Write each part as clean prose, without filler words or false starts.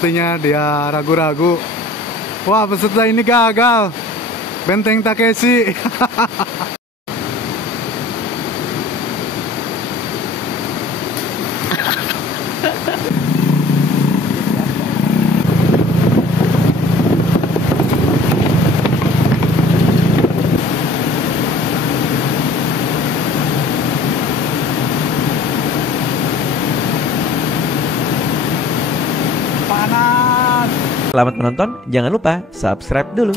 Sepertinya dia ragu-ragu. Wah, peserta ini gagal. Benteng Takeshi. Panas. Selamat menonton, jangan lupa subscribe dulu.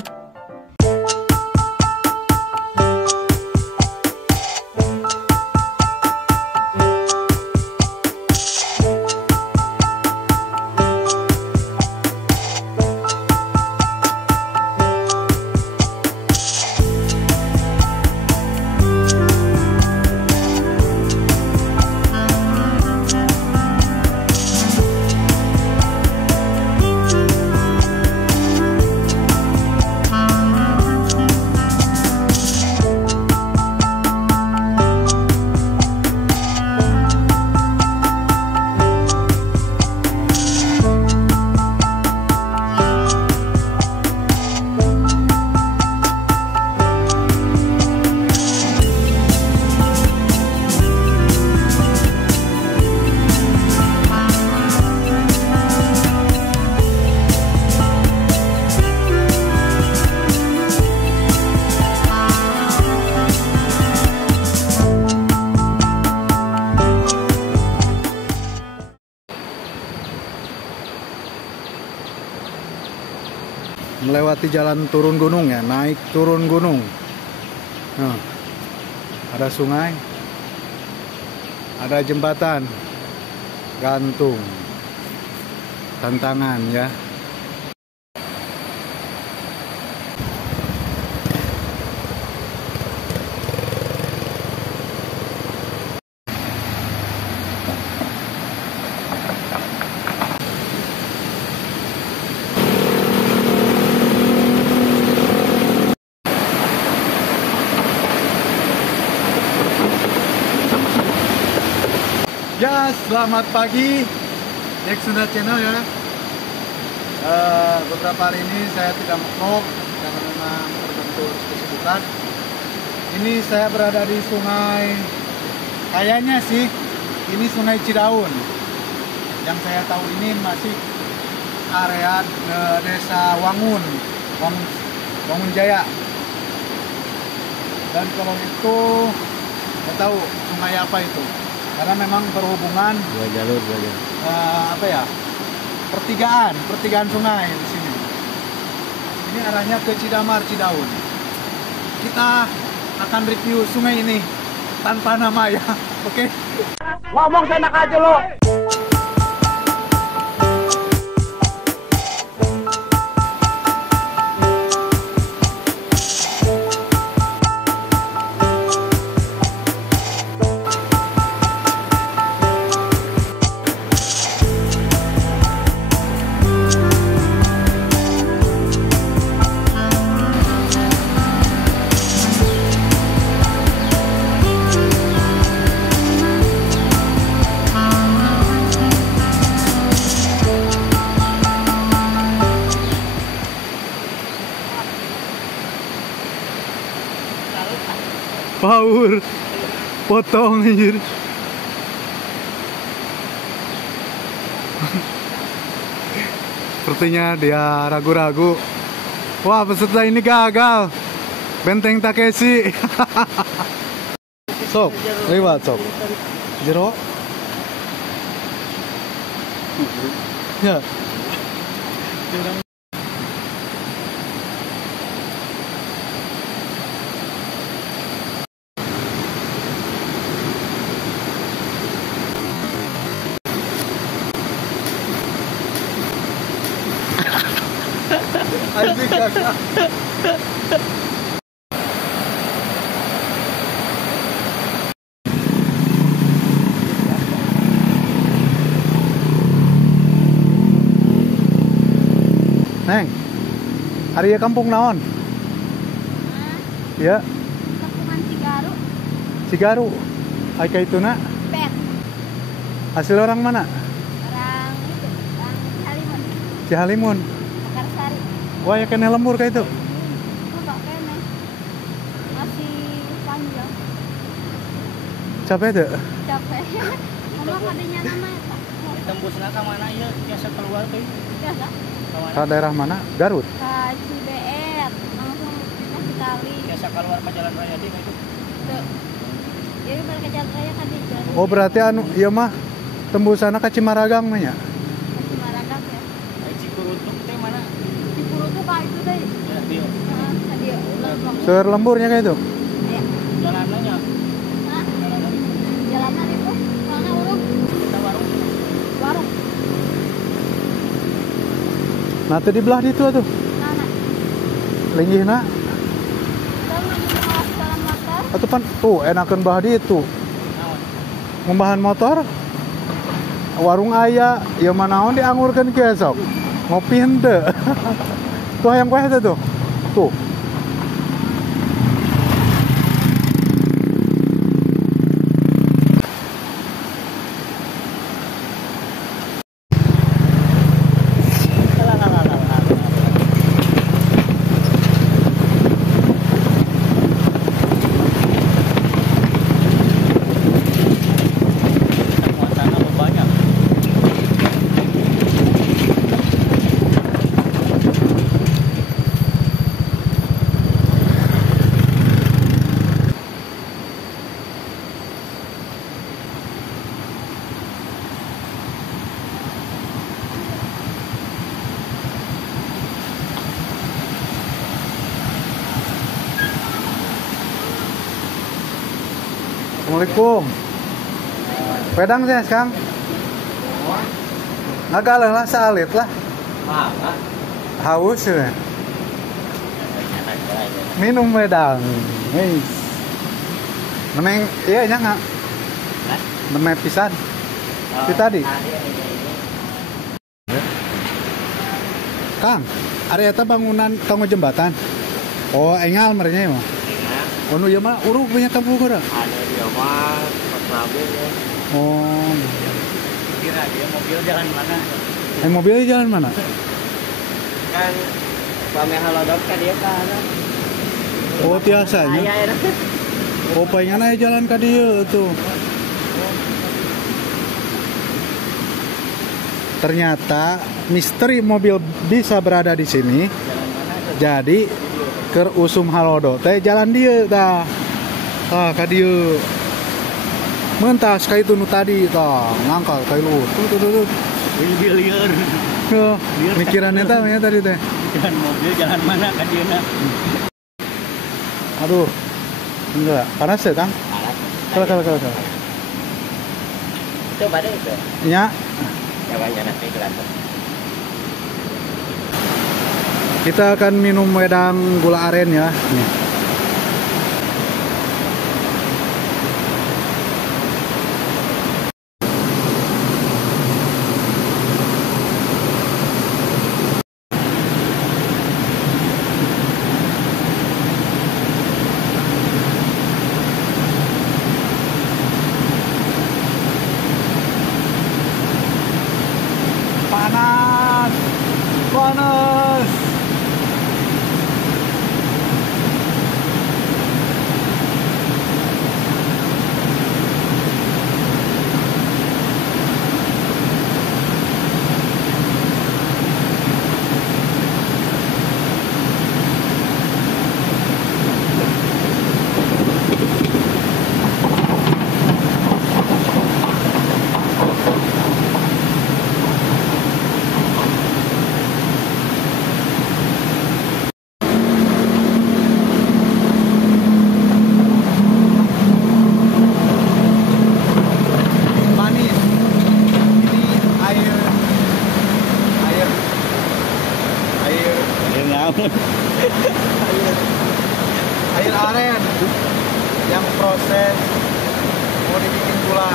Melewati jalan turun gunung ya, naik turun gunung. Nah, ada sungai, ada jembatan gantung, tantangan ya. Ya, selamat pagi Sunda Channel ya. Beberapa hari ini saya tidak vlog karena memang terbentur kesibukan. Ini saya berada di sungai, kayaknya sih ini Sungai Cidaun. Yang saya tahu ini masih area desa Wangun Jaya. Dan kalau itu nggak tahu sungai apa itu. Karena memang berhubungan Dua jalur. pertigaan sungai di sini. Ini arahnya ke Cidamar, Cidaun. Kita akan review sungai ini tanpa nama ya, oke? Ngomong senak aja lo. Power, potong anjir. Sepertinya dia ragu-ragu. Wah, peserta ini gagal. Benteng Takeshi. Sok, lewat sok. Jero. Ya. Asik kakak. Neng, Arya kampung naon? Ya. Kampungan Cigaru. Cigaru. Aika itu nak? Pet. Hasil orang mana? Orang itu, orang Halimun. Di Halimun. Mekarsari. Wah, ya kena lembur kayak itu. Enggak kene. Masih panjang. Capek tuh. Capek. Mama kadenya nama ya, Pak. Tembusna ka mana ieu biasa keluar teh? Biasa. Ka mana? Ke daerah mana? Garut. Ke Cibeet. Langsung pindah sekali. Biasa keluar ke jalan raya di itu. Tuh. Jadi balik ke jalan raya kan di jalan. Oh, berarti anu ieu mah tembusanna ka Cimaragang mah ya. Masih Maragam ya. Ai Cikurutuk teh mana? Di Puru tuh Kak itu deh. Ya dieu. Tadi langsung. Seur lemburnya kayak itu. Ya. Jalannya nya. Hah? Jalannya Jalanan itu. Soalnya urung. kita warung. Warung. Nah, tadi belah di itu tuh. Mana? Linggihna Kita lagi mengawas jalan motor. atuh pan tuh enakeun bah di itu. Naon? Ngumbahan motor. Warung aya, ieu mah naon diangurkeun kieu sok. Ngopi henteu. Tuh hayang poe teh tuh. Tuh. Muatannya banyak. Assalamualaikum. Pedang saya, Kang. Ngagalah lah salit lah. Mana? Haus ya. Minum wedang. Wis. Nemeng iya nya enggak? Nemeng pisan. Itu tadi. Kang, area eta bangunan kanggo jembatan. Oh, engal merenya mah. Oh, nu ieu mah urug punya kampung gora. Ada dia mah mobil ya. Oh, Kira dia mobil jalan mana? mobilnya jalan mana? Kan pame halodok ka dia kan. Oh, biasanya. Aya eta. Oh, pengen aja jalan ke dia tuh. Ternyata misteri mobil bisa berada di sini. Jadi ke usum halodo teh jalan dia tah. Tah ka dieu. Mentas ka itu nu tadi tah, ngangkal ka lu. Tuh. Biliar. Tuh, mikirannya tah nya tadi teh. Jalan mobil jalan mana kan dia na? Aduh. Enggak, panas ya, Kang? Kalau. Coba deh itu. Ya, Coba nanti gelas. kita akan minum wedang gula aren ya. Nih. Panas. Manis. Ini air aren yang proses mau dibikin gula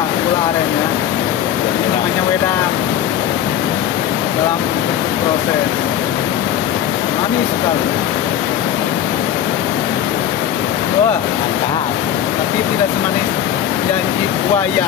aren ya. Ini namanya wedang dalam proses. Manis sekali. Wah, mantap. Tapi tidak semanis janji buaya.